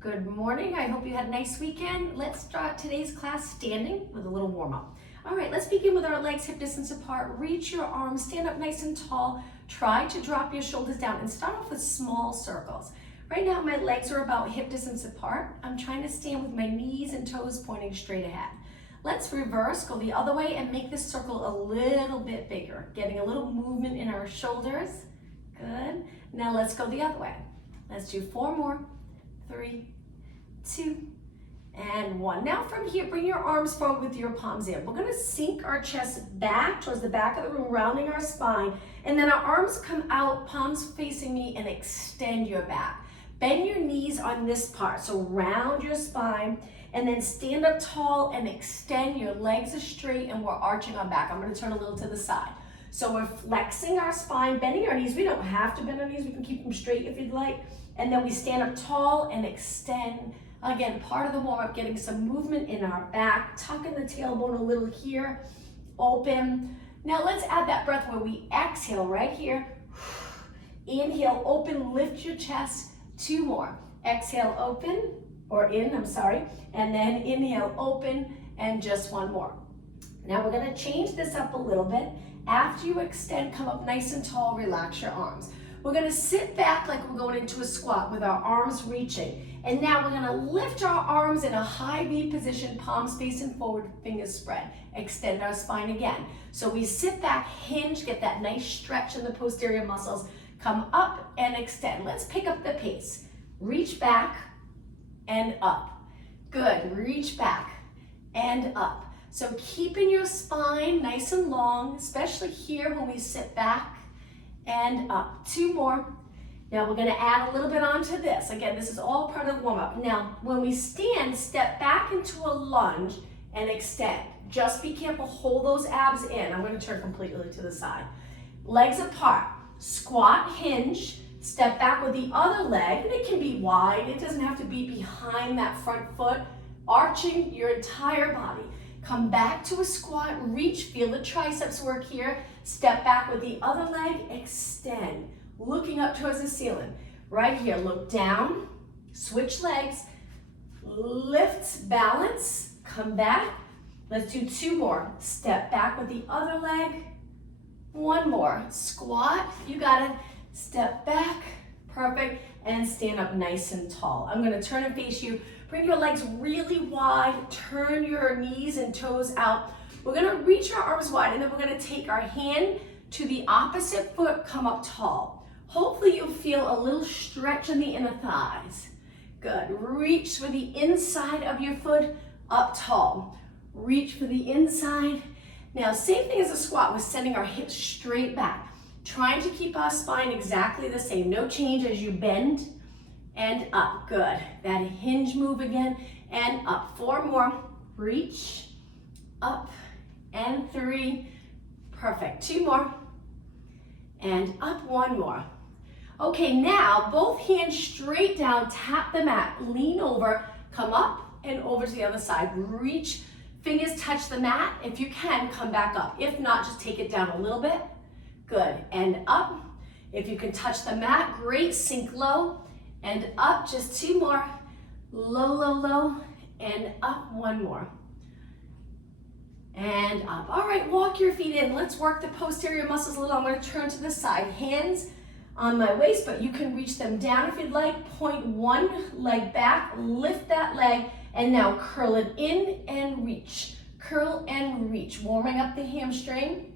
Good morning. I hope you had a nice weekend. Let's start today's class standing with a little warm up. All right, let's begin with our legs hip distance apart. Reach your arms, stand up nice and tall. Try to drop your shoulders down and start off with small circles. Right now, my legs are about hip distance apart. I'm trying to stand with my knees and toes pointing straight ahead. Let's reverse, go the other way and make this circle a little bit bigger. Getting a little movement in our shoulders. Good. Now let's go the other way. Let's do 4 more. 3, 2, and 1. Now from here, bring your arms forward with your palms in. We're going to sink our chest back towards the back of the room, rounding our spine, and then our arms come out, palms facing me, and extend your back. Bend your knees on this part, so round your spine, and then stand up tall and extend. Your legs are straight, and we're arching our back. I'm going to turn a little to the side. So we're flexing our spine, bending our knees. We don't have to bend our knees. We can keep them straight if you'd like. And then we stand up tall and extend. Again, part of the warm-up, getting some movement in our back, tucking the tailbone a little here, open. Now let's add that breath where we exhale right here. Inhale, open, lift your chest. 2 more. Exhale, open, or in, I'm sorry. And then inhale, open, and just 1 more. Now we're gonna change this up a little bit. After you extend, come up nice and tall, relax your arms. We're gonna sit back like we're going into a squat with our arms reaching. And now we're gonna lift our arms in a high V position, palms facing forward, fingers spread. Extend our spine again. So we sit back, hinge, get that nice stretch in the posterior muscles. Come up and extend. Let's pick up the pace. Reach back and up. Good, reach back and up. So keeping your spine nice and long, especially here when we sit back and up. 2 more. Now we're gonna add a little bit onto this. Again, this is all part of the warm up. Now, when we stand, step back into a lunge and extend. Just be careful, hold those abs in. I'm gonna turn completely to the side. Legs apart, squat, hinge, step back with the other leg, and it can be wide. It doesn't have to be behind that front foot, arching your entire body. Come back to a squat, reach, feel the triceps work here. Step back with the other leg, extend. Looking up towards the ceiling. Right here, look down, switch legs, lift, balance, come back. Let's do 2 more. Step back with the other leg. 1 more. Squat, you got it. Step back, perfect, and stand up nice and tall. I'm gonna turn and face you. Bring your legs really wide, turn your knees and toes out. We're gonna reach our arms wide, and then we're gonna take our hand to the opposite foot, come up tall. Hopefully you'll feel a little stretch in the inner thighs. Good, reach for the inside of your foot, up tall. Reach for the inside. Now, same thing as a squat, we're sending our hips straight back. Trying to keep our spine exactly the same. No change as you bend and up, good. That hinge move again, and up. 4 more, reach, up, and 3, perfect. 2 more, and up, 1 more. Okay, now both hands straight down, tap the mat, lean over, come up and over to the other side. Reach, fingers touch the mat. If you can, come back up. If not, just take it down a little bit. Good, and up. If you can touch the mat, great, sink low and up. Just 2 more, low, low, low, and up, 1 more. And up. All right, walk your feet in. Let's work the posterior muscles a little. I'm gonna turn to the side. Hands on my waist, but you can reach them down if you'd like. Point 1 leg back, lift that leg, and now curl it in and reach. Curl and reach, warming up the hamstring.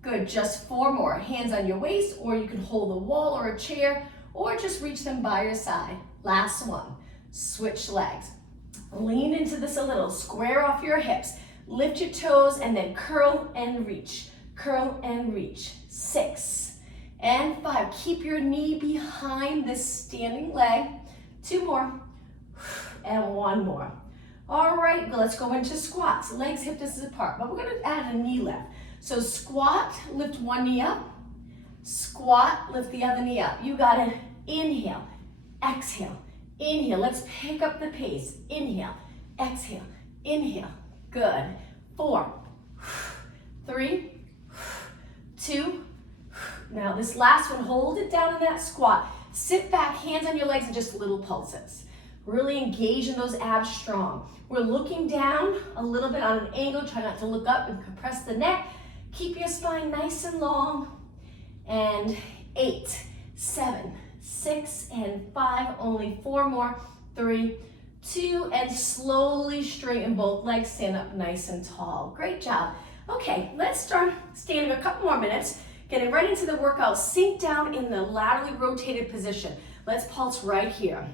Good, just 4 more. Hands on your waist, or you can hold a wall or a chair, or just reach them by your side. Last one, switch legs. Lean into this a little, square off your hips. Lift your toes and then curl and reach. Curl and reach. 6 and 5. Keep your knee behind this standing leg. 2 more and 1 more. All right, let's go into squats. Legs hip distance apart, but we're gonna add a knee lift. So squat, lift 1 knee up. Squat, lift the other knee up. You got it. Inhale, exhale, inhale. Let's pick up the pace. Inhale, exhale, inhale. Good. 4, 3, 2. Now this last one, hold it down in that squat. Sit back, hands on your legs, and just little pulses. Really engaging those abs strong. We're looking down a little bit on an angle. Try not to look up and compress the neck. Keep your spine nice and long. And 8, 7, 6, and 5. Only 4 more. 3, 2, and slowly straighten both legs. Stand up nice and tall. Great job. Okay, let's start standing a couple more minutes. Getting right into the workout. Sink down in the laterally rotated position. Let's pulse right here.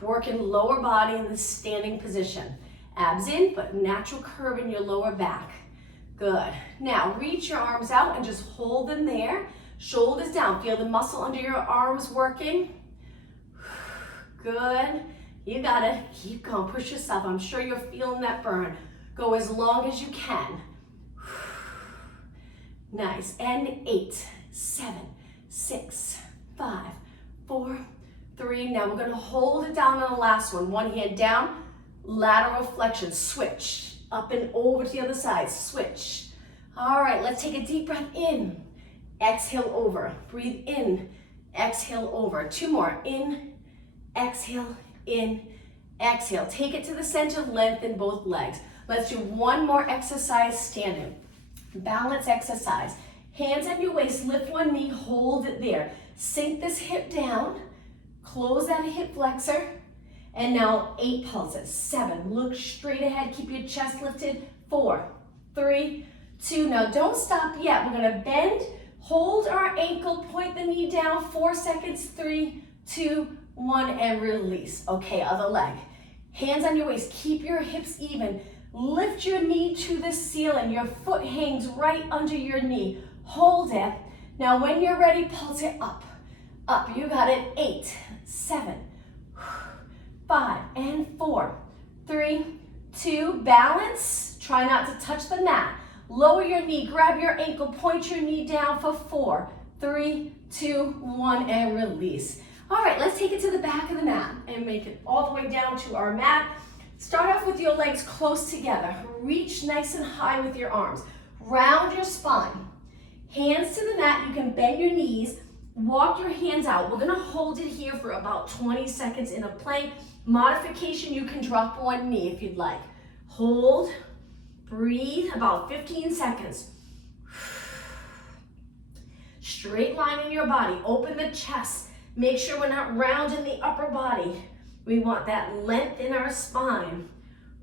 Working lower body in the standing position. Abs in, but natural curve in your lower back. Good. Now reach your arms out and just hold them there. Shoulders down. Feel the muscle under your arms working. Good. You got it. Keep going. Push yourself. I'm sure you're feeling that burn. Go as long as you can. Nice. And 8, 7, 6, 5, 4, 3. Now we're going to hold it down on the last one. One hand down, lateral flexion. Switch. Up and over to the other side. Switch. All right, let's take a deep breath in. Exhale over. Breathe in. Exhale over. 2 more. In. Exhale. In. Exhale. Take it to the center. Lengthen both legs. Let's do one more exercise standing. Balance exercise. Hands on your waist. Lift one knee. Hold it there. Sink this hip down. Close that hip flexor. And now 8 pulses. 7. Look straight ahead. Keep your chest lifted. 4, 3, 2. Now don't stop yet. We're going to bend. Hold our ankle. Point the knee down. 4 seconds. 3, 2, 1. And release. Okay, other leg. Hands on your waist. Keep your hips even. Lift your knee to the ceiling. Your foot hangs right under your knee. Hold it. Now when you're ready, pulse it up. Up. You got it. 8, 7, 5, and 4, 3, 2. Balance. Try not to touch the mat. Lower your knee. Grab your ankle. Point your knee down for 4, 3, 2, 1, and release. All right, let's take it to the back of the mat and make it all the way down to our mat. Start off with your legs close together. Reach nice and high with your arms. Round your spine. Hands to the mat. You can bend your knees. Walk your hands out. We're gonna hold it here for about 20 seconds in a plank. Modification, you can drop one knee if you'd like. Hold, breathe, about 15 seconds. Straight line in your body. Open the chest. Make sure we're not rounding the upper body. We want that length in our spine.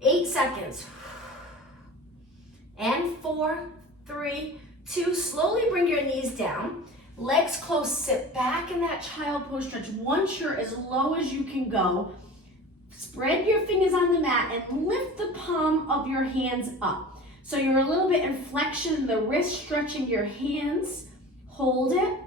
8 seconds. And 4, 3, 2. Slowly bring your knees down. Legs close. Sit back in that child pose stretch. Once you're as low as you can go, spread your fingers on the mat and lift the palm of your hands up. So you're a little bit in flexion in the wrist, stretching your hands. Hold it.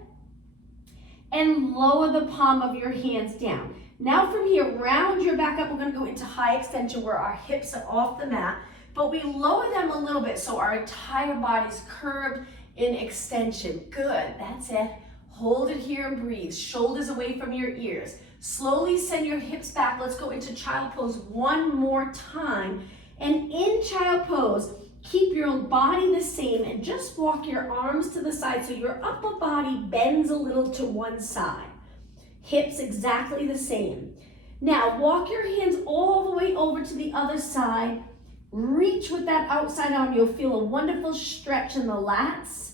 And lower the palm of your hands down. Now from here, round your back up. We're going to go into high extension where our hips are off the mat, but we lower them a little bit so our entire body's curved in extension. Good, that's it. Hold it here and breathe. Shoulders away from your ears. Slowly send your hips back. Let's go into child pose one more time. And in child pose, keep your body the same and just walk your arms to the side so your upper body bends a little to one side. Hips exactly the same. Now walk your hands all the way over to the other side. Reach with that outside arm. You'll feel a wonderful stretch in the lats.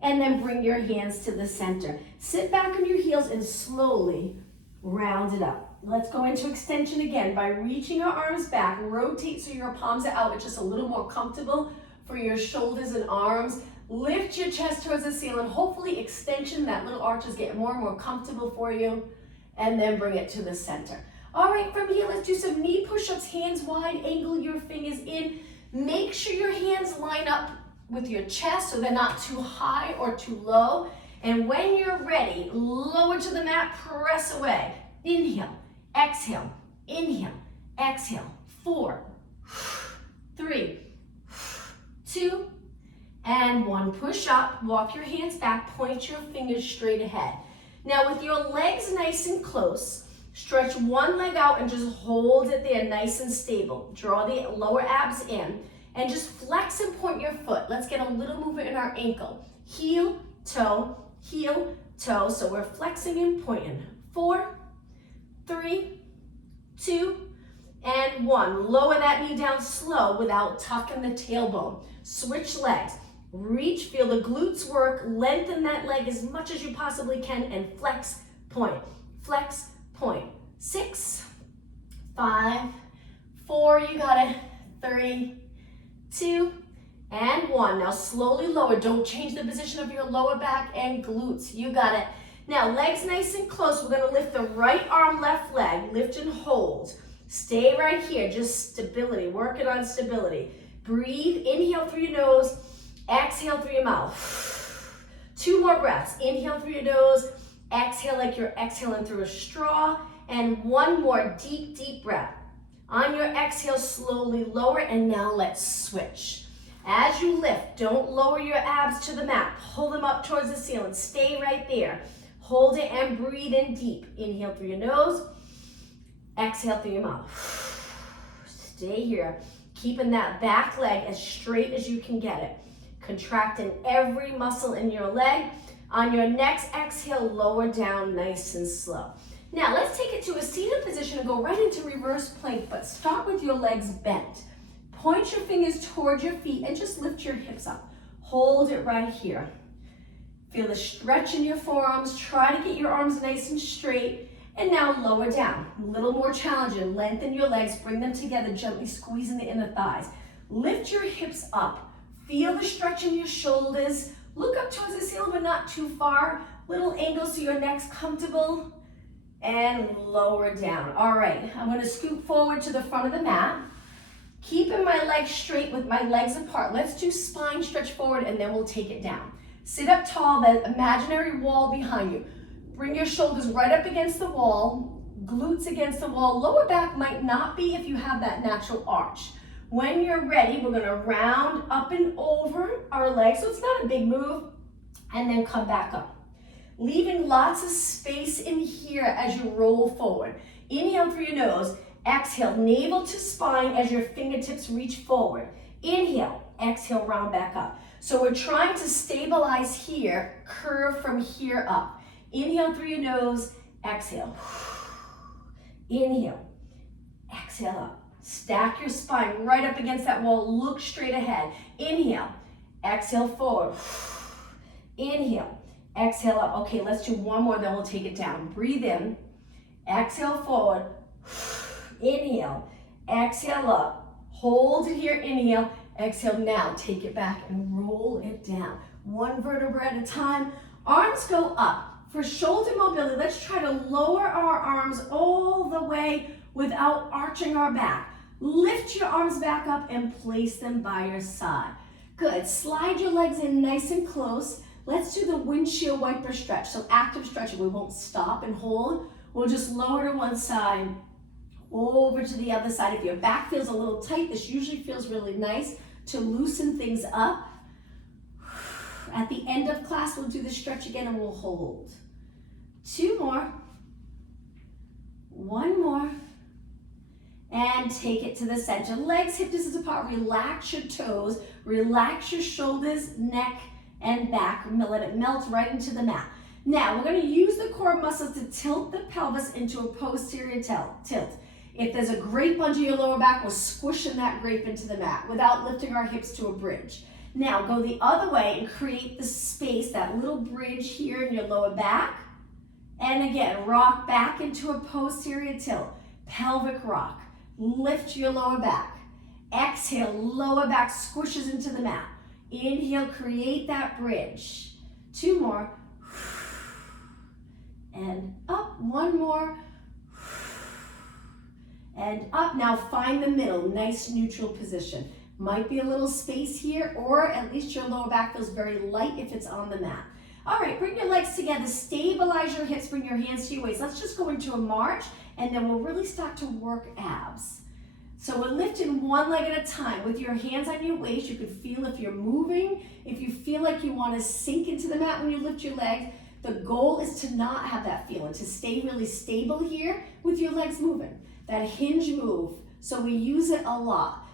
And then bring your hands to the center. Sit back on your heels and slowly round it up. Let's go into extension again by reaching our arms back. Rotate so your palms are out. It's just a little more comfortable for your shoulders and arms. Lift your chest towards the ceiling. Hopefully extension, that little arch is getting more and more comfortable for you. And then bring it to the center. All right, from here, let's do some knee push-ups. Hands wide, angle your fingers in. Make sure your hands line up with your chest so they're not too high or too low. And when you're ready, lower to the mat, press away. Inhale, exhale, inhale, exhale. 4, 3, 2, and 1. Push up, walk your hands back, point your fingers straight ahead. Now with your legs nice and close, stretch one leg out and just hold it there nice and stable. Draw the lower abs in and just flex and point your foot. Let's get a little movement in our ankle. Heel, toe, so we're flexing and pointing. 4, 3, 2, and 1. Lower that knee down slow without tucking the tailbone. Switch legs. Reach, feel the glutes work, lengthen that leg as much as you possibly can, and flex, point. Flex, point. 6, 5, 4, you got it. 3, 2, and 1. Now slowly lower. Don't change the position of your lower back and glutes. You got it. Now legs nice and close. We're going to lift the right arm, left leg. Lift and hold. Stay right here. Just stability. Working on stability. Breathe. Inhale through your nose. Exhale through your mouth. 2 more breaths. Inhale through your nose. Exhale like you're exhaling through a straw. And 1 more deep, deep breath. On your exhale, slowly lower, and now let's switch. As you lift, don't lower your abs to the mat. Pull them up towards the ceiling. Stay right there. Hold it and breathe in deep. Inhale through your nose. Exhale through your mouth. Stay here. Keeping that back leg as straight as you can get it. Contracting every muscle in your leg. On your next exhale, lower down nice and slow. Now let's take it to a seated position and go right into reverse plank, but start with your legs bent. Point your fingers towards your feet and just lift your hips up. Hold it right here. Feel the stretch in your forearms. Try to get your arms nice and straight. And now lower down. A little more challenging. Lengthen your legs. Bring them together, gently squeezing the inner thighs. Lift your hips up. Feel the stretch in your shoulders. Look up towards the ceiling, but not too far. Little angle so your neck's comfortable. And lower down. All right, I'm going to scoot forward to the front of the mat. Keeping my legs straight with my legs apart. Let's do spine stretch forward and then we'll take it down. Sit up tall, that imaginary wall behind you. Bring your shoulders right up against the wall, glutes against the wall. Lower back might not be if you have that natural arch. When you're ready, we're gonna round up and over our legs, so it's not a big move, and then come back up. Leaving lots of space in here as you roll forward. Inhale through your nose, exhale, navel to spine as your fingertips reach forward. Inhale, exhale, round back up. So we're trying to stabilize here, curve from here up. Inhale through your nose, exhale. Inhale, exhale up. Stack your spine right up against that wall, look straight ahead. Inhale, exhale forward. Inhale, exhale up. Okay, let's do 1 more, then we'll take it down. Breathe in, exhale forward. Inhale, exhale up. Hold it here, inhale, exhale. Now take it back and roll it down. 1 vertebra at a time. Arms go up. For shoulder mobility, let's try to lower our arms all the way without arching our back. Lift your arms back up and place them by your side. Good. Slide your legs in nice and close. Let's do the windshield wiper stretch. So active stretching. We won't stop and hold. We'll just lower to one side, over to the other side. If your back feels a little tight, this usually feels really nice to loosen things up. At the end of class, we'll do the stretch again and we'll hold. 2 more. 1 more. And take it to the center. Legs hip distance apart. Relax your toes. Relax your shoulders, neck, and back. Let it melt right into the mat. Now, we're going to use the core muscles to tilt the pelvis into a posterior tilt. If there's a grape under your lower back, we're squishing that grape into the mat without lifting our hips to a bridge. Now, go the other way and create the space, that little bridge here in your lower back. And again, rock back into a posterior tilt. Pelvic rock. Lift your lower back. Exhale, lower back squishes into the mat. Inhale, create that bridge. 2 more. And up. 1 more. And up. Now find the middle. Nice neutral position. Might be a little space here, or at least your lower back feels very light if it's on the mat. All right, bring your legs together. Stabilize your hips. Bring your hands to your waist. Let's just go into a march, and then we'll really start to work abs. So we're lifting 1 leg at a time. With your hands on your waist, you can feel if you're moving. If you feel like you want to sink into the mat when you lift your legs, the goal is to not have that feeling, to stay really stable here with your legs moving. That hinge move. So we use it a lot.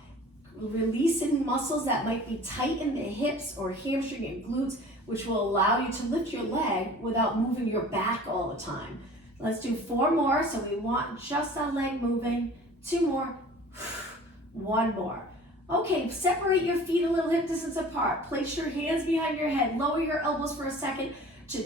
Releasing muscles that might be tight in the hips or hamstring and glutes, which will allow you to lift your leg without moving your back all the time. Let's do 4 more. So we want just our leg moving. 2 more. 1 more. Okay, separate your feet a little hip distance apart. Place your hands behind your head. Lower your elbows for a second to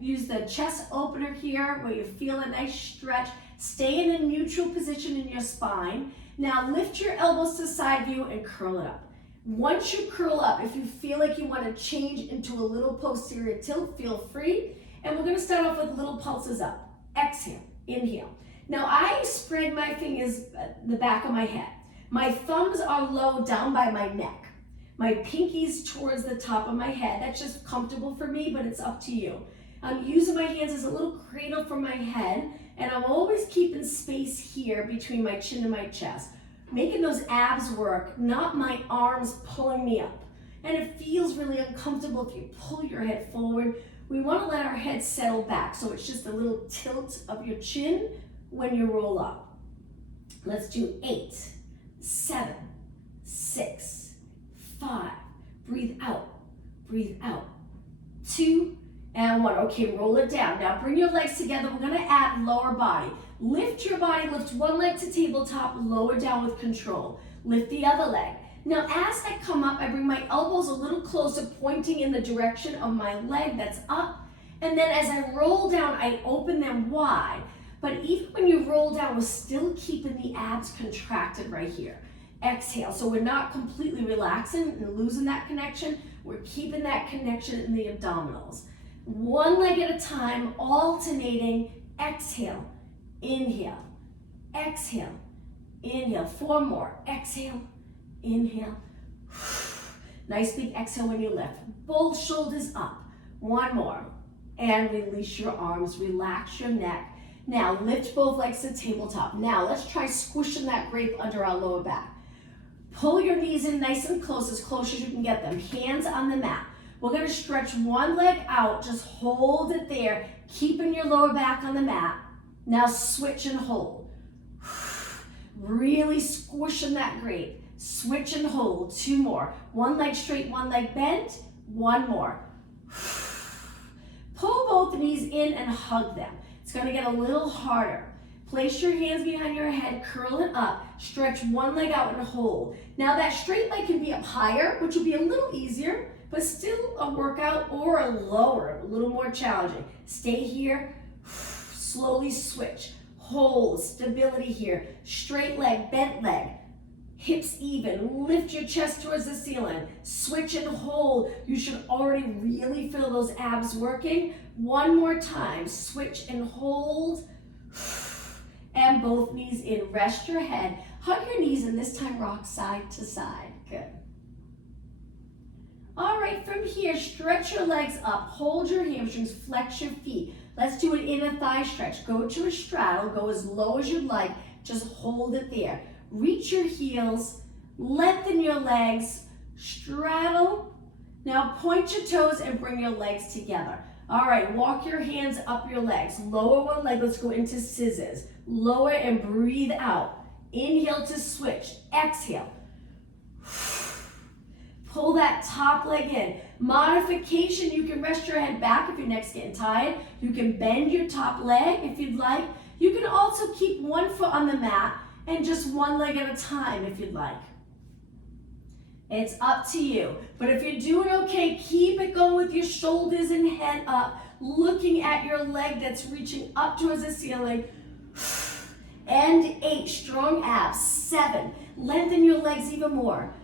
use the chest opener here where you feel a nice stretch. Stay in a neutral position in your spine. Now lift your elbows to side view and curl it up. Once you curl up, if you feel like you want to change into a little posterior tilt, feel free. And we're going to start off with little pulses up. Exhale, inhale. Now I spread my fingers at the back of my head. My thumbs are low down by my neck. My pinkies towards the top of my head. That's just comfortable for me, but it's up to you. I'm using my hands as a little cradle for my head, and I'm always keeping space here between my chin and my chest. Making those abs work, not my arms pulling me up. And it feels really uncomfortable if you pull your head forward. We want to let our head settle back, so it's just a little tilt of your chin when you roll up. Let's do 8, 7, 6, 5. Breathe out, 2, and 1. Okay, roll it down. Now bring your legs together. We're going to add lower body. Lift your body, lift one leg to tabletop, lower down with control. Lift the other leg. Now as I come up, I bring my elbows a little closer, pointing in the direction of my leg that's up. And then as I roll down, I open them wide. But even when you roll down, we're still keeping the abs contracted right here. Exhale, so we're not completely relaxing and losing that connection. We're keeping that connection in the abdominals. One leg at a time, alternating. Exhale, inhale, exhale, inhale. 4 more. Exhale, inhale. Nice big exhale when you lift. Both shoulders up. 1 more. And release your arms, relax your neck. Now lift both legs to tabletop. Now let's try squishing that grape under our lower back. Pull your knees in nice and close as you can get them. Hands on the mat. We're going to stretch one leg out, just hold it there, keeping your lower back on the mat. Now switch and hold. Really squishing that grape. Switch and hold. 2 more. One leg straight, one leg bent. 1 more. Pull both knees in and hug them. It's going to get a little harder. Place your hands behind your head, curl it up, stretch one leg out and hold. Now that straight leg can be up higher, which will be a little easier, but still a workout, or a lower, a little more challenging. Stay here, slowly switch, hold, stability here, straight leg, bent leg, hips even, lift your chest towards the ceiling, switch and hold. You should already really feel those abs working. 1 more time, switch and hold, and both knees in. Rest your head, hug your knees, and this time rock side to side. Good. All right, from here, stretch your legs up, hold your hamstrings, flex your feet. Let's do an inner thigh stretch. Go to a straddle, go as low as you'd like, just hold it there. Reach your heels, lengthen your legs, straddle. Now point your toes and bring your legs together. All right, walk your hands up your legs. Lower one leg, let's go into scissors. Lower and breathe out. Inhale to switch, exhale. Pull that top leg in. Modification, you can rest your head back if your neck's getting tired. You can bend your top leg if you'd like. You can also keep one foot on the mat and just one leg at a time if you'd like. It's up to you. But if you're doing okay, keep it going with your shoulders and head up, looking at your leg that's reaching up towards the ceiling. And 8, strong abs. 7, lengthen your legs even more.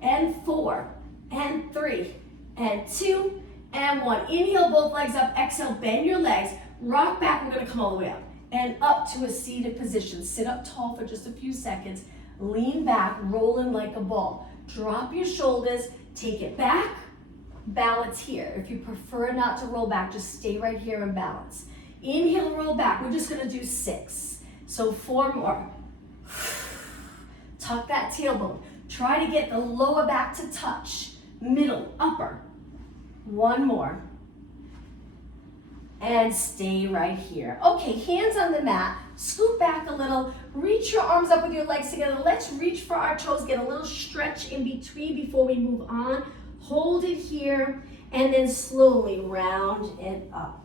And 4, and 3, and 2, and 1. Inhale, both legs up. Exhale, bend your legs. Rock back. We're going to come all the way up. And up to a seated position. Sit up tall for just a few seconds. Lean back, rolling like a ball. Drop your shoulders, take it back, balance here. If you prefer not to roll back, just stay right here and balance. Inhale, roll back. We're just gonna do 6. So 4 more. Tuck that tailbone. Try to get the lower back to touch. Middle, upper. 1 more. And stay right here. Okay, hands on the mat, scoot back a little, reach your arms up with your legs together. Let's reach for our toes, get a little stretch in between before we move on. Hold it here, and then slowly round and up.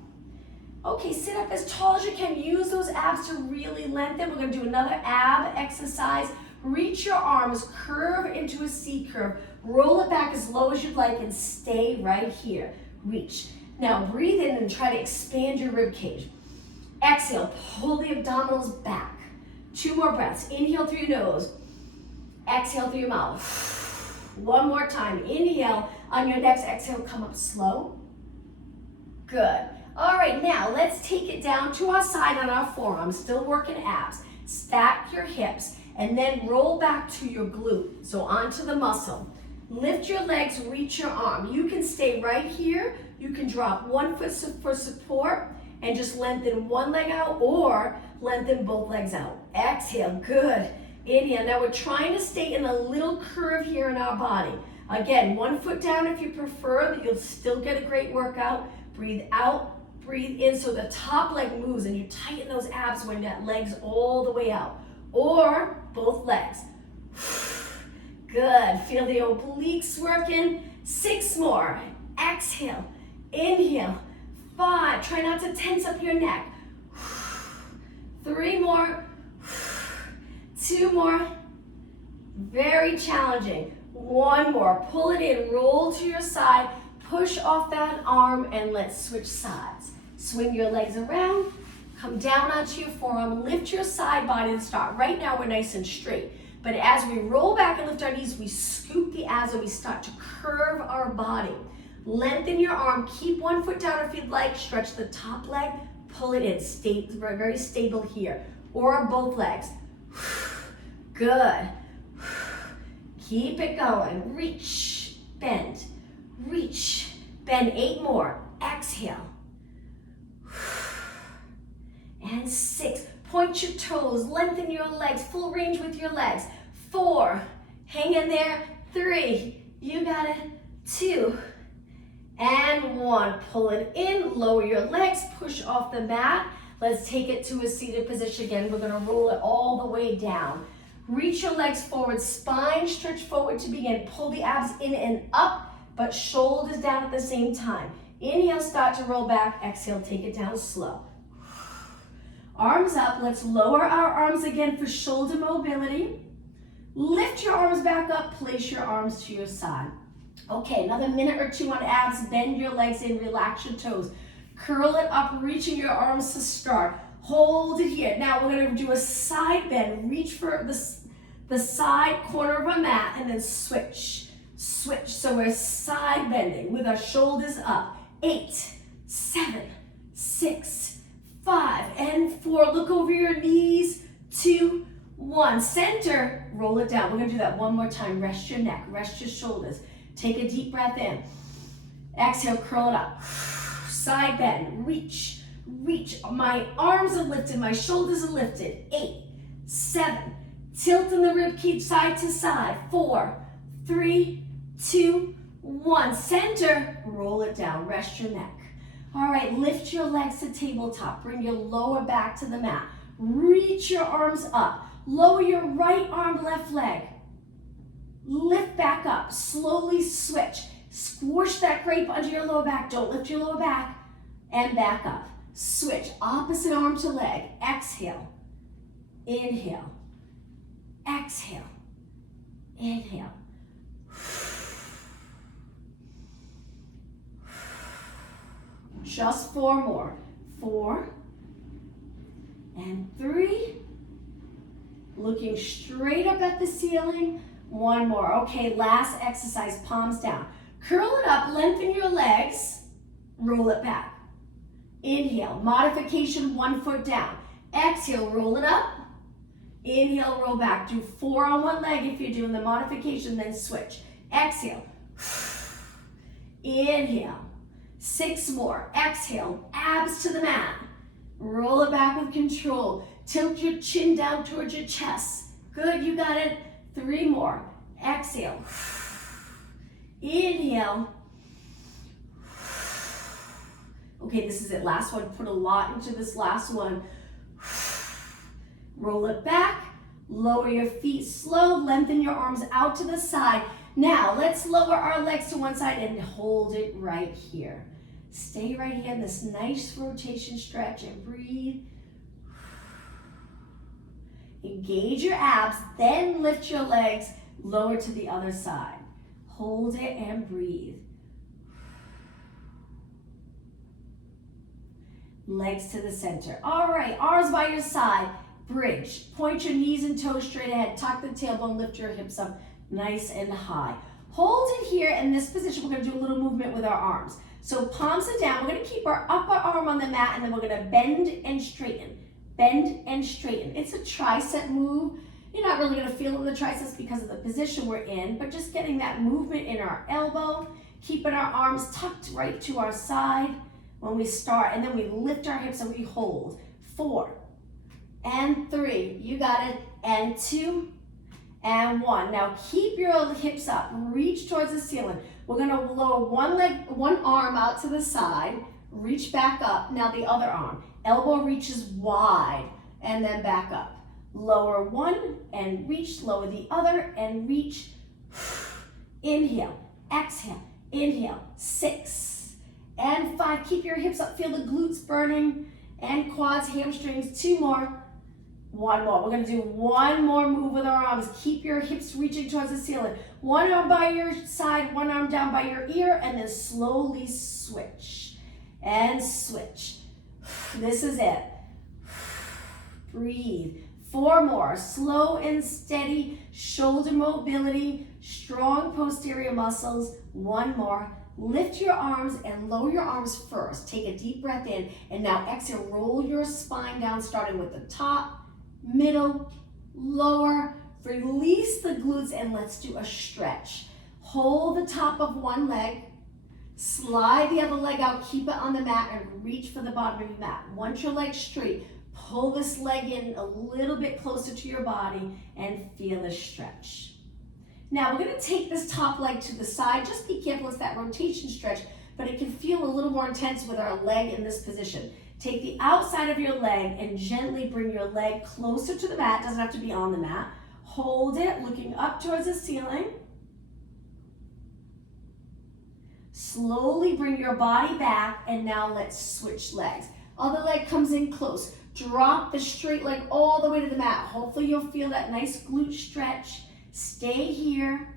Okay, sit up as tall as you can. Use those abs to really lengthen. We're gonna do another ab exercise. Reach your arms, curve into a C curve. Roll it back as low as you'd like and stay right here. Reach. Now breathe in and try to expand your rib cage. Exhale, pull the abdominals back. 2 more breaths. Inhale through your nose. Exhale through your mouth. One more time. Inhale. On your next exhale, come up slow. Good. All right, now let's take it down to our side on our forearms. Still working abs. Stack your hips and then roll back to your glute. So onto the muscle. Lift your legs, reach your arm. You can stay right here. You can drop one foot for support and just lengthen one leg out or lengthen both legs out. Exhale, good. Inhale. Now we're trying to stay in a little curve here in our body. Again, 1 foot down if you prefer, but you'll still get a great workout. Breathe out, breathe in so the top leg moves and you tighten those abs when that leg's all the way out. Or both legs. Good. Feel the obliques working. 6 more. Exhale. Inhale. 5. Try not to tense up your neck. 3 more. 2 more. Very challenging. 1 more. Pull it in. Roll to your side. Push off that arm and let's switch sides. Swing your legs around. Come down onto your forearm. Lift your side body to start. Right now we're nice and straight. But as we roll back and lift our knees, we scoop the abs and we start to curve our body. Lengthen your arm. Keep 1 foot down if you'd like. Stretch the top leg. Pull it in. Stay very stable here. Or both legs. Good. Keep it going. Reach. Bend. Reach. Bend. 8 more. Exhale. And 6. Point your toes. Lengthen your legs. Full range with your legs. 4. Hang in there. 3. You got it. 2. And 1. Pull it in. Lower your legs. Push off the mat. Let's take it to a seated position again. We're going to roll it all the way down. Reach your legs forward. Spine stretch forward to begin. Pull the abs in and up, but shoulders down at the same time. Inhale, start to roll back. Exhale, take it down slow. Arms up. Let's lower our arms again for shoulder mobility. Lift your arms back up. Place your arms to your side. Okay, another minute or 2 on abs. Bend your legs in. Relax your toes. Curl it up, reaching your arms to start. Hold it here. Now we're going to do a side bend. Reach for the side corner of our mat and then switch. Switch. So we're side bending with our shoulders up. 8, 7, 6, 5, and 4. Look over your knees. 2, 1. Center. Roll it down. We're going to do that one more time. Rest your neck. Rest your shoulders. Take a deep breath in. Exhale, curl it up. Side bend. Reach. Reach. My arms are lifted. My shoulders are lifted. 8, 7. Tilt in the rib cage side to side. 4, 3, 2, 1. Center. Roll it down. Rest your neck. All right. Lift your legs to tabletop. Bring your lower back to the mat. Reach your arms up. Lower your right arm, left leg. Lift back up. Slowly switch. Squish that grape under your lower back. Don't lift your lower back. And back up. Switch. Opposite arm to leg. Exhale. Inhale. Exhale. Inhale. Just 4 more. 4 and 3. Looking straight up at the ceiling. 1 more. Okay, last exercise. Palms down. Curl it up. Lengthen your legs. Roll it back. Inhale. Modification, 1 foot down. Exhale. Roll it up. Inhale. Roll back. Do 4 on one leg if you're doing the modification, then switch. Exhale. Inhale. 6 more. Exhale. Abs to the mat. Roll it back with control. Tilt your chin down towards your chest. Good, you got it. 3 more. Exhale. Inhale. Okay, this is it. Last one. Put a lot into this last one. Roll it back. Lower your feet slow. Lengthen your arms out to the side. Now, let's lower our legs to one side and hold it right here. Stay right here in this nice rotation stretch and breathe. Engage your abs, then lift your legs, lower to the other side. Hold it and breathe. Legs to the center. All right, arms by your side. Bridge. Point your knees and toes straight ahead. Tuck the tailbone, lift your hips up nice and high. Hold it here in this position. We're going to do a little movement with our arms. So palms are down. We're going to keep our upper arm on the mat, and then we're going to bend and straighten. Bend and straighten. It's a tricep move. You're not really going to feel it in the triceps because of the position we're in, but just getting that movement in our elbow, keeping our arms tucked right to our side when we start, and then we lift our hips and we hold. 4 and 3, you got it, and 2 and 1. Now keep your hips up, reach towards the ceiling. We're going to lower one arm out to the side, reach back up. Now the other arm, elbow reaches wide and then back up. Lower one and reach, lower the other and reach. Inhale, exhale, inhale. 6 and 5. Keep your hips up, feel the glutes burning and quads, hamstrings. 2 more. 1 more. We're going to do 1 more move with our arms. Keep your hips reaching towards the ceiling. 1 arm by your side, 1 arm down by your ear, and then slowly switch and switch. This is it. Breathe. 4 more. Slow and steady shoulder mobility, strong posterior muscles. 1 more. Lift your arms and lower your arms first. Take a deep breath in, and now exhale. Roll your spine down, starting with the top, middle, lower. Release the glutes, and let's do a stretch. Hold the top of one leg, slide the other leg out, keep it on the mat, and reach for the bottom of your mat. Once your leg's straight, pull this leg in a little bit closer to your body and feel the stretch. Now we're going to take this top leg to the side. Just be careful, it's that rotation stretch, but it can feel a little more intense with our leg in this position. Take the outside of your leg and gently bring your leg closer to the mat. It doesn't have to be on the mat. Hold it, looking up towards the ceiling. Slowly bring your body back, and now let's switch legs. Other leg comes in close. Drop the straight leg all the way to the mat. Hopefully you'll feel that nice glute stretch. Stay here.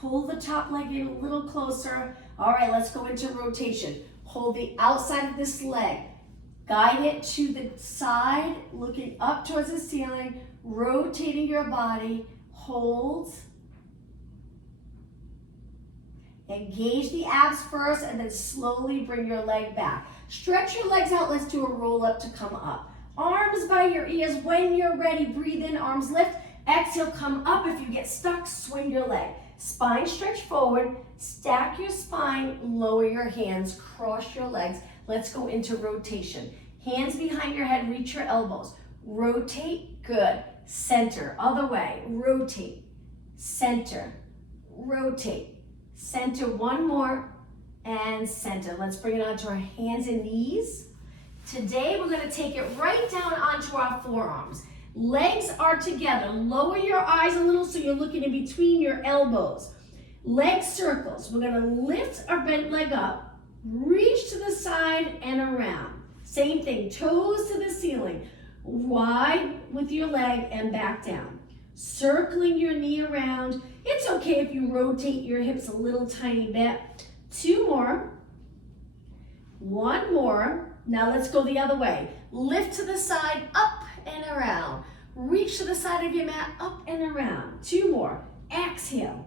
Pull the top leg in a little closer. All right, let's go into rotation. Hold the outside of this leg. Guide it to the side, looking up towards the ceiling, rotating your body. Hold. Engage the abs first, and then slowly bring your leg back. Stretch your legs out. Let's do a roll up to come up. Arms by your ears. When you're ready, breathe in, arms lift. Exhale, come up. If you get stuck, swing your leg. Spine stretch forward. Stack your spine. Lower your hands. Cross your legs. Let's go into rotation. Hands behind your head. Reach your elbows. Rotate. Good. Center. Other way. Rotate. Center. Rotate. Center. 1 more. And center. Let's bring it onto our hands and knees. Today we're going to take it right down onto our forearms. Legs are together. Lower your eyes a little so you're looking in between your elbows. Leg circles. We're going to lift our bent leg up, reach to the side and around. Same thing, toes to the ceiling. Wide with your leg and back down. Circling your knee around. It's okay if you rotate your hips a little tiny bit. 2 more. 1 more. Now let's go the other way. Lift to the side, up and around. Reach to the side of your mat, up and around. 2 more. Exhale.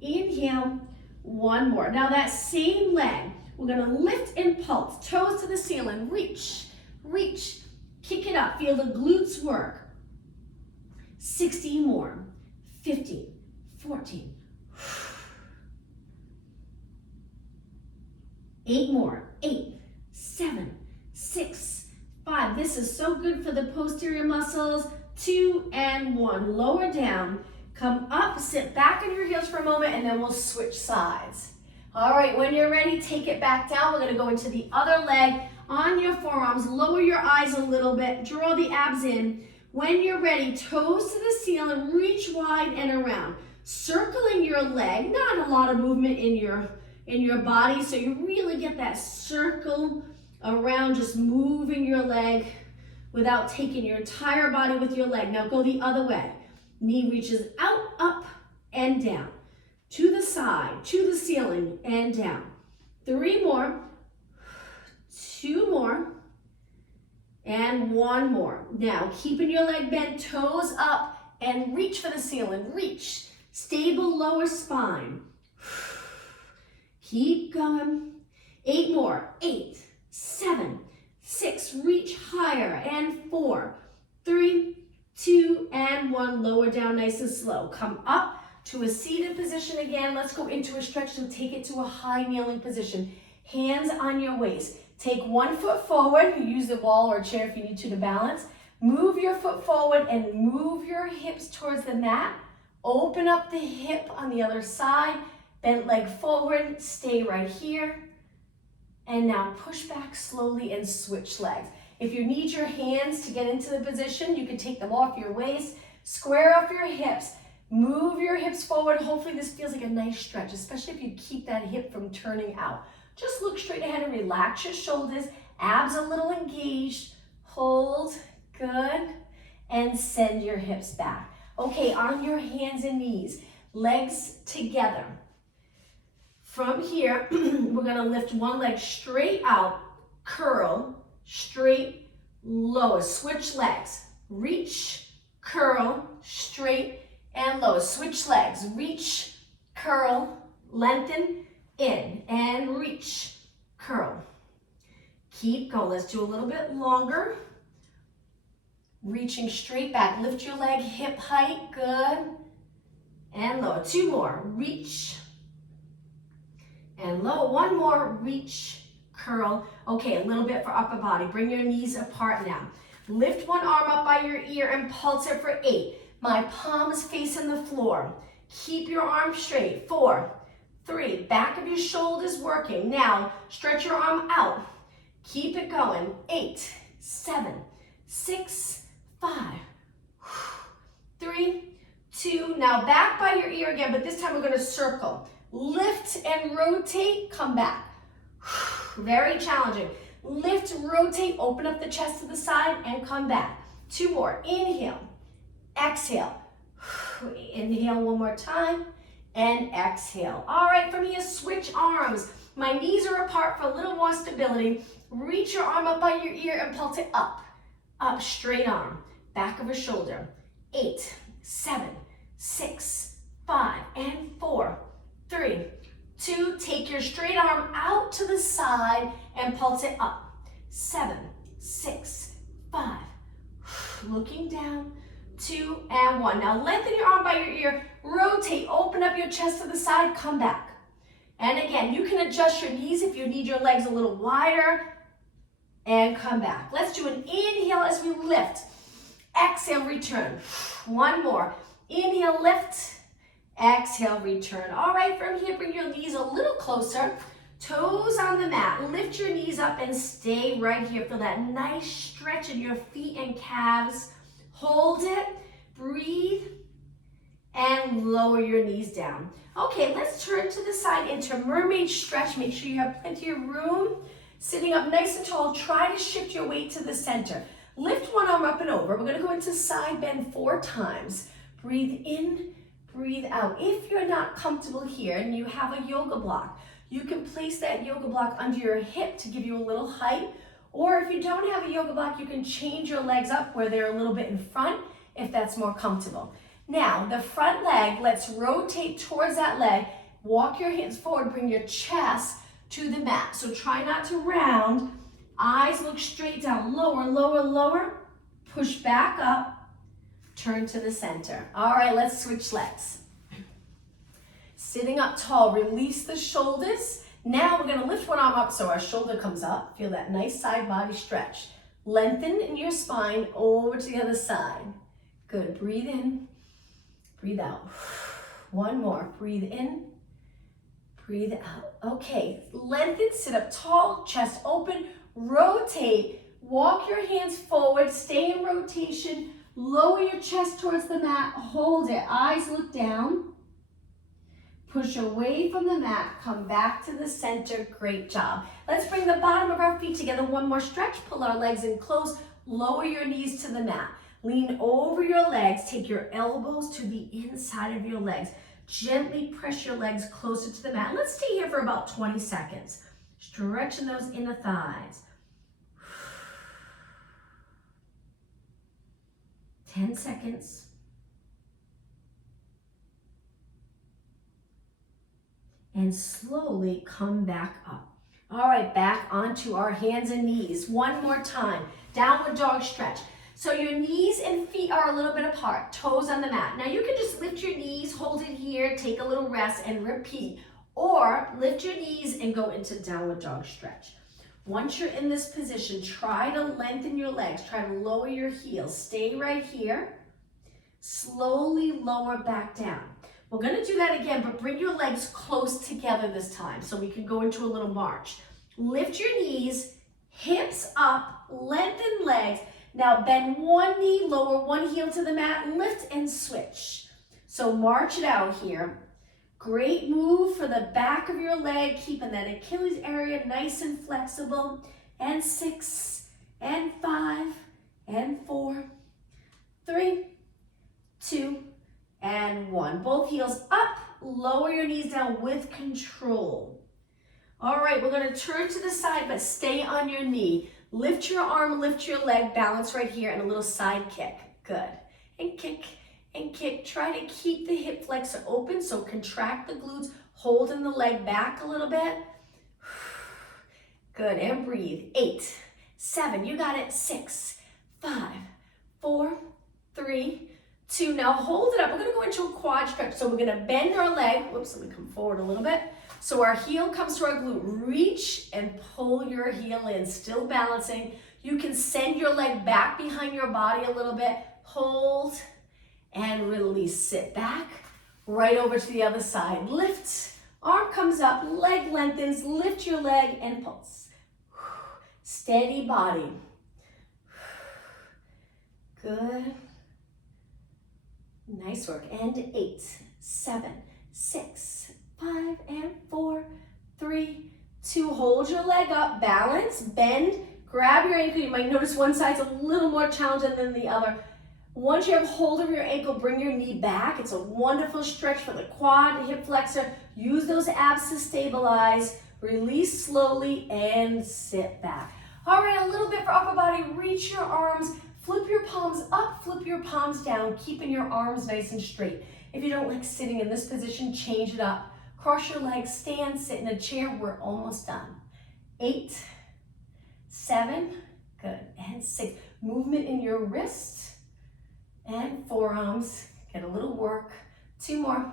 Inhale. 1 more. Now that same leg, we're going to lift and pulse. Toes to the ceiling. Reach. Reach. Kick it up. Feel the glutes work. 16 more. 15. 14. 8 more. 8, 7, 6, 5. This is so good for the posterior muscles. 2 and 1. Lower down. Come up, sit back on your heels for a moment, and then we'll switch sides. All right, when you're ready, take it back down. We're going to go into the other leg on your forearms. Lower your eyes a little bit. Draw the abs in. When you're ready, toes to the ceiling. Reach wide and around. Circling your leg. Not a lot of movement in your in your body, so you really get that circle around, just moving your leg without taking your entire body with your leg. Now go the other way. Knee reaches out, up, and down. To the side, to the ceiling, and down. 3 more. 2 more. And 1 more. Now, keeping your leg bent, toes up, and reach for the ceiling. Reach. Stable lower spine. Keep going. 8 more. 8, 7, 6. Reach higher. And 4, 3, 2, and 1. Lower down nice and slow. Come up to a seated position again. Let's go into a stretch to take it to a high kneeling position. Hands on your waist. Take 1 foot forward. Use the wall or chair if you need to balance. Move your foot forward and move your hips towards the mat. Open up the hip on the other side. Bent leg forward. Stay right here. And now push back slowly and switch legs. If you need your hands to get into the position, you can take them off your waist. Square up your hips. Move your hips forward. Hopefully this feels like a nice stretch, especially if you keep that hip from turning out. Just look straight ahead and relax your shoulders. Abs a little engaged. Hold. Good. And send your hips back. Okay, on your hands and knees. Legs together. From here, we're going to lift one leg straight out. Curl. Straight. Lower. Switch legs. Reach. Curl. Straight. And low. Switch legs. Reach, curl, lengthen, in, and reach, curl. Keep going. Let's do a little bit longer. Reaching straight back. Lift your leg hip height. Good. And low. 2 more. Reach. And low. 1 more. Reach, curl. Okay, a little bit for upper body. Bring your knees apart now. Lift one arm up by your ear and pulse it for 8. My palms facing the floor. Keep your arms straight. 4, 3, back of your shoulders working. Now, stretch your arm out. Keep it going. 8, 7, 6, 5, 3, 2. Now back by your ear again, but this time we're going to circle. Lift and rotate, come back. Very challenging. Lift, rotate, open up the chest to the side, and come back. 2 more. Inhale. Exhale. Inhale 1 more time and exhale. All right, from here, switch arms. My knees are apart for a little more stability. Reach your arm up by your ear and pulse it up. Up, straight arm, back of a shoulder. 8, 7, 6, 5, and 4, 3, 2. Take your straight arm out to the side and pulse it up. 7, 6, 5. Looking down. 2 and 1. Now lengthen your arm by your ear, rotate, open up your chest to the side, come back. And again, you can adjust your knees if you need your legs a little wider, and come back. Let's do an inhale as we lift. Exhale, return. 1 more. Inhale, lift. Exhale, return. All right, from here, bring your knees a little closer. Toes on the mat. Lift your knees up and stay right here. Feel that nice stretch in your feet and calves. Hold it, breathe, and lower your knees down. Okay, let's turn to the side into mermaid stretch. Make sure you have plenty of room. Sitting up nice and tall, try to shift your weight to the center. Lift one arm up and over. We're gonna go into side bend 4 times. Breathe in, breathe out. If you're not comfortable here and you have a yoga block, you can place that yoga block under your hip to give you a little height. Or if you don't have a yoga block, you can change your legs up where they're a little bit in front if that's more comfortable. Now, the front leg, let's rotate towards that leg. Walk your hands forward, bring your chest to the mat. So try not to round. Eyes look straight down, lower, lower, lower. Push back up, turn to the center. All right, let's switch legs. Sitting up tall, release the shoulders. Now we're gonna lift one arm up so our shoulder comes up. Feel that nice side body stretch. Lengthen in your spine over to the other side. Good, breathe in, breathe out. 1 more, breathe in, breathe out. Okay, lengthen, sit up tall, chest open, rotate, walk your hands forward, stay in rotation, lower your chest towards the mat, hold it, eyes look down. Push away from the mat, come back to the center, great job. Let's bring the bottom of our feet together, one more stretch, pull our legs in close, lower your knees to the mat. Lean over your legs, take your elbows to the inside of your legs. Gently press your legs closer to the mat. Let's stay here for about 20 seconds. Stretching those inner thighs. 10 seconds. And slowly come back up. All right, back onto our hands and knees. One more time, downward dog stretch. So your knees and feet are a little bit apart, toes on the mat. Now you can just lift your knees, hold it here, take a little rest and repeat. Or lift your knees and go into downward dog stretch. Once you're in this position, try to lengthen your legs, try to lower your heels. Stay right here. Slowly lower back down. We're gonna do that again, but bring your legs close together this time so we can go into a little march. Lift your knees, hips up, lengthen legs. Now bend one knee, lower one heel to the mat, lift and switch. So march it out here. Great move for the back of your leg, keeping that Achilles area nice and flexible. And 6, and 5, and 4, 3, 2, and 1. Both heels up, lower your knees down with control. All right, we're gonna turn to the side, but stay on your knee. Lift your arm, lift your leg, balance right here, and a little side kick. Good. And kick, and kick. Try to keep the hip flexor open, so contract the glutes, holding the leg back a little bit. Good, and breathe. 8, 7, you got it. 6, 5, 4, 3, 2. Now hold it up. We're gonna go into a quad stretch. So we're gonna bend our leg. Whoops, let me come forward a little bit. So our heel comes to our glute. Reach and pull your heel in, still balancing. You can send your leg back behind your body a little bit. Hold and release. Sit back, right over to the other side. Lift, arm comes up, leg lengthens, lift your leg and pulse. Steady body. Good. Nice work. And 8, 7, 6, 5, and 4, 3, 2. Hold your leg up, balance, bend, grab your ankle. You might notice one side's a little more challenging than the other. Once you have hold of your ankle, bring your knee back. It's a wonderful stretch for the quad, hip flexor. Use those abs to stabilize. Release slowly and sit back. All right, a little bit for upper body. Reach your arms. Flip your palms up, flip your palms down, keeping your arms nice and straight. If you don't like sitting in this position, change it up. Cross your legs, stand, sit in a chair. We're almost done. 8, 7, good, and 6. Movement in your wrist and forearms. Get a little work. 2 more,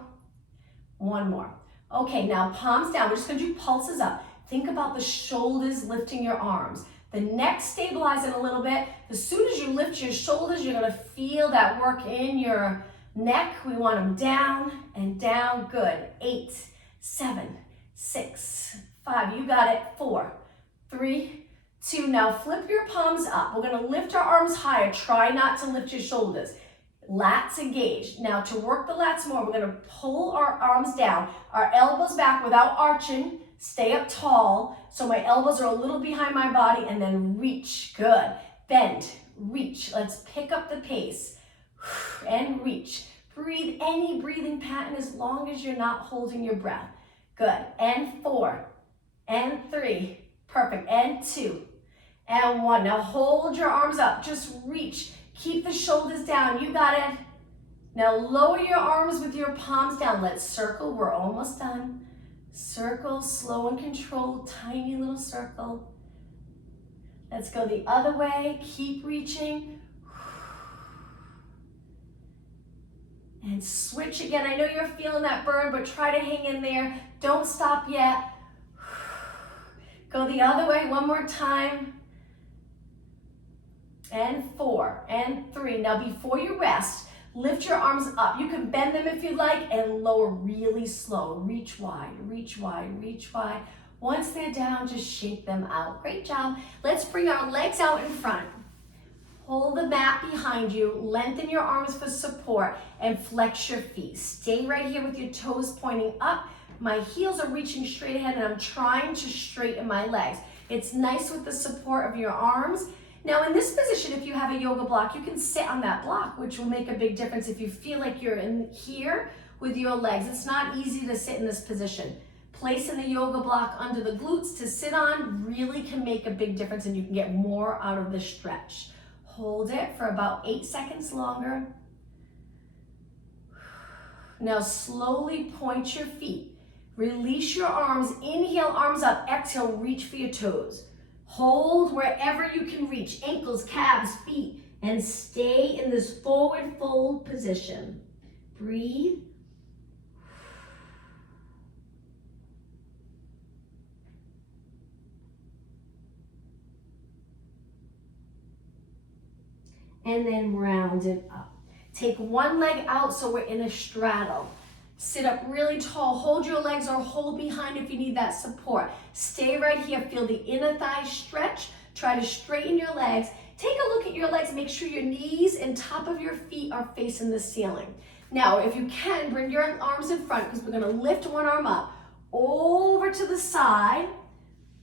1 more. Okay, now palms down. We're just gonna do pulses up. Think about the shoulders lifting your arms. The neck stabilizing a little bit. As soon as you lift your shoulders, you're gonna feel that work in your neck. We want them down and down. Good. 8, 7, 6, 5. You got it. 4, 3, 2. Now flip your palms up. We're gonna lift our arms higher. Try not to lift your shoulders. Lats engaged. Now to work the lats more, we're gonna pull our arms down, our elbows back without arching. Stay up tall, so my elbows are a little behind my body, and then reach. Good. Bend, reach. Let's pick up the pace. And reach. Breathe any breathing pattern as long as you're not holding your breath. Good. And 4, and 3. Perfect. And 2, and 1. Now hold your arms up. Just reach. Keep the shoulders down. You got it. Now lower your arms with your palms down. Let's circle. We're almost done. Circle, slow and controlled, tiny little circle. Let's go the other way. Keep reaching. And switch again. I know you're feeling that burn, but try to hang in there. Don't stop yet. Go the other way one more time. And 4, and 3. Now before you rest, lift your arms up. You can bend them if you like and lower really slow. Reach wide, reach wide, reach wide. Once they're down, just shake them out. Great job. Let's bring our legs out in front. Pull the mat behind you, lengthen your arms for support, and flex your feet. Stay right here with your toes pointing up. My heels are reaching straight ahead, and I'm trying to straighten my legs. It's nice with the support of your arms. Now in this position, if you have a yoga block, you can sit on that block, which will make a big difference if you feel like you're in here with your legs. It's not easy to sit in this position. Placing the yoga block under the glutes to sit on really can make a big difference, and you can get more out of the stretch. Hold it for about 8 seconds longer. Now slowly point your feet. Release your arms. Inhale, arms up. Exhale, reach for your toes. Hold wherever you can reach, ankles, calves, feet, and stay in this forward fold position. Breathe. And then round it up. Take one leg out so we're in a straddle. Sit up really tall. Hold your legs or hold behind if you need that support. Stay right here. Feel the inner thigh stretch. Try to straighten your legs. Take a look at your legs. Make sure your knees and top of your feet are facing the ceiling. Now, if you can, bring your arms in front because we're going to lift one arm up. Over to the side.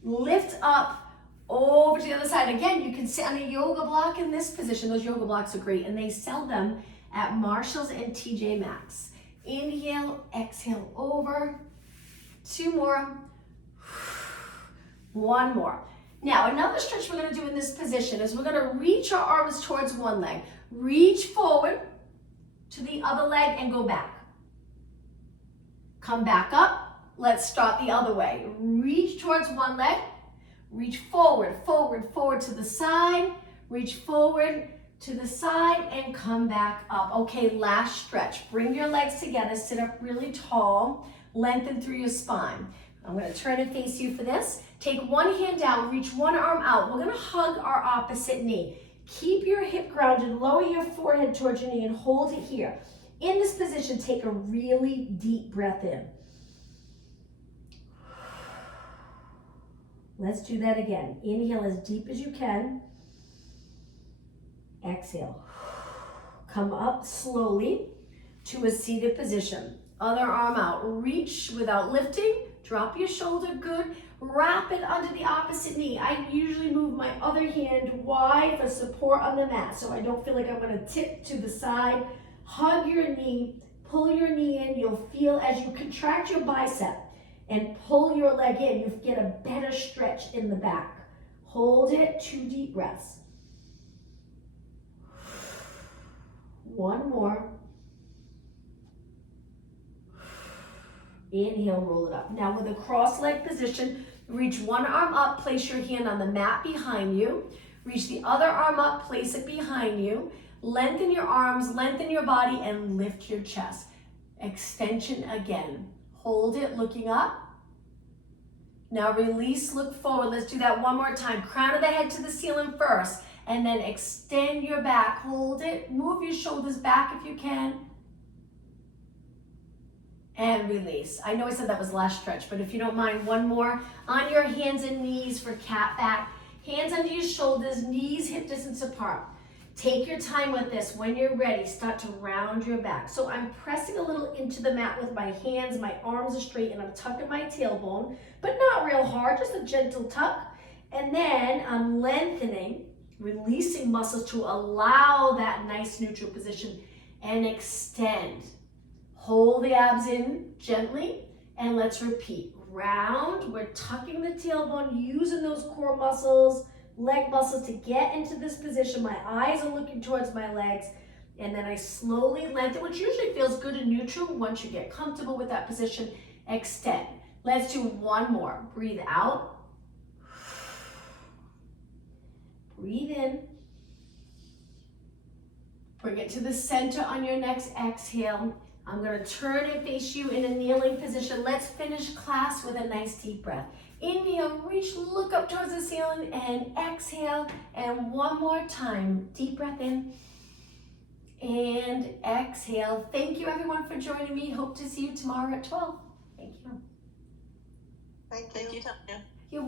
Lift up. Over to the other side. Again, you can sit on a yoga block in this position. Those yoga blocks are great, and they sell them at Marshall's and TJ Maxx. Inhale, exhale, over. 2 more. 1 more. Now, another stretch we're going to do in this position is we're going to reach our arms towards one leg. Reach forward to the other leg and go back. Come back up. Let's start the other way. Reach towards one leg. Reach forward, forward, forward to the side. Reach forward to the side and come back up. Okay, last stretch. Bring your legs together, sit up really tall, lengthen through your spine. I'm going to turn and face you for this. Take one hand down, reach one arm out. We're going to hug our opposite knee. Keep your hip grounded, lower your forehead towards your knee and hold it here. In this position, take a really deep breath in. Let's do that again. Inhale as deep as you can. Exhale. Come up slowly to a seated position. Other arm out. Reach without lifting. Drop your shoulder. Good. Wrap it under the opposite knee. I usually move my other hand wide for support on the mat so I don't feel like I'm going to tip to the side. Hug your knee. Pull your knee in. You'll feel as you contract your bicep and pull your leg in, you get a better stretch in the back. Hold it. 2 deep breaths. 1 more. Inhale, roll it up. Now with a cross leg position, reach one arm up, place your hand on the mat behind you. Reach the other arm up, place it behind you. Lengthen your arms, lengthen your body, and lift your chest. Extension again. Hold it, looking up. Now release, look forward. Let's do that one more time. Crown of the head to the ceiling first, and then extend your back. Hold it. Move your shoulders back if you can. And release. I know I said that was last stretch, but if you don't mind, one more. On your hands and knees for cat back. Hands under your shoulders, knees hip distance apart. Take your time with this. When you're ready, start to round your back. So I'm pressing a little into the mat with my hands. My arms are straight and I'm tucking my tailbone, but not real hard, just a gentle tuck. And then I'm lengthening, releasing muscles to allow that nice neutral position and extend. Hold the abs in gently and let's repeat. Round, we're tucking the tailbone, using those core muscles, leg muscles to get into this position. My eyes are looking towards my legs, and then I slowly lengthen, which usually feels good and neutral. Once you get comfortable with that position, extend. Let's do one more. Breathe out. Breathe in. Bring it to the center on your next exhale. I'm going to turn and face you in a kneeling position. Let's finish class with a nice deep breath. Inhale, reach, look up towards the ceiling, and exhale. And one more time. Deep breath in and exhale. Thank you everyone for joining me. Hope to see you tomorrow at 12. Thank you. Thank you, Tanya.